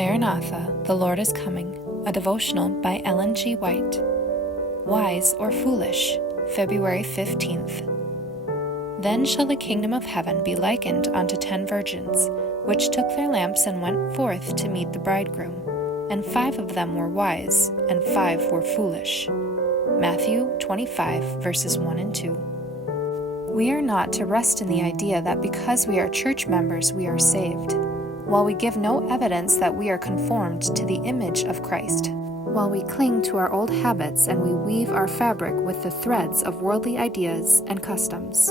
Maranatha, the Lord is Coming, a devotional by Ellen G. White. Wise or foolish, February 15th. Then shall the kingdom of heaven be likened unto 10 virgins, which took their lamps and went forth to meet the bridegroom. And 5 of them were wise, and 5 were foolish. Matthew 25, verses 1 and 2. We are not to rest in the idea that because we are church members we are saved. While we give no evidence that we are conformed to the image of Christ, while we cling to our old habits and we weave our fabric with the threads of worldly ideas and customs.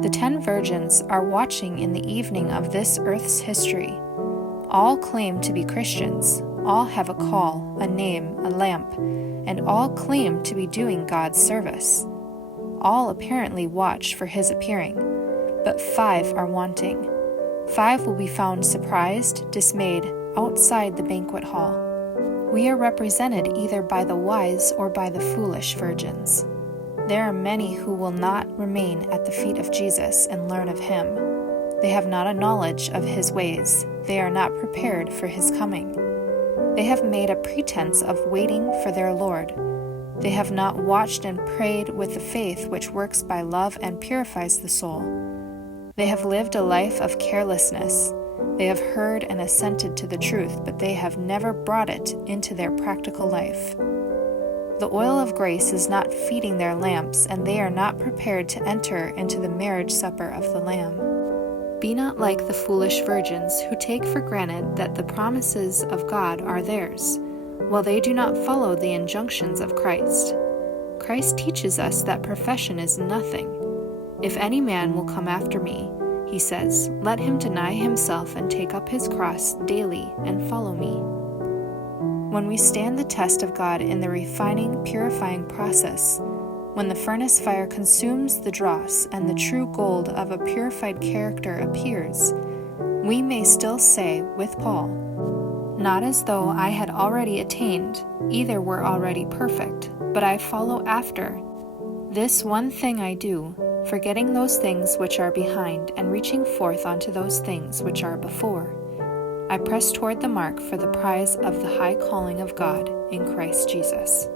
The 10 virgins are watching in the evening of this earth's history. All claim to be Christians, all have a call, a name, a lamp, and all claim to be doing God's service. All apparently watch for His appearing, but 5 are wanting. 5 will be found surprised, dismayed, outside the banquet hall. We are represented either by the wise or by the foolish virgins. There are many who will not remain at the feet of Jesus and learn of Him. They have not a knowledge of His ways. They are not prepared for His coming. They have made a pretense of waiting for their Lord. They have not watched and prayed with the faith which works by love and purifies the soul. They have lived a life of carelessness. They have heard and assented to the truth, but they have never brought it into their practical life. The oil of grace is not feeding their lamps, and they are not prepared to enter into the marriage supper of the Lamb. Be not like the foolish virgins who take for granted that the promises of God are theirs, while they do not follow the injunctions of Christ. Christ teaches us that profession is nothing. If any man will come after me, He says, let him deny himself and take up his cross daily and follow me. When we stand the test of God in the refining, purifying process, when the furnace fire consumes the dross and the true gold of a purified character appears, we may still say with Paul, not as though I had already attained, either were already perfect, but I follow after. This one thing I do, forgetting those things which are behind and reaching forth unto those things which are before. I press toward the mark for the prize of the high calling of God in Christ Jesus.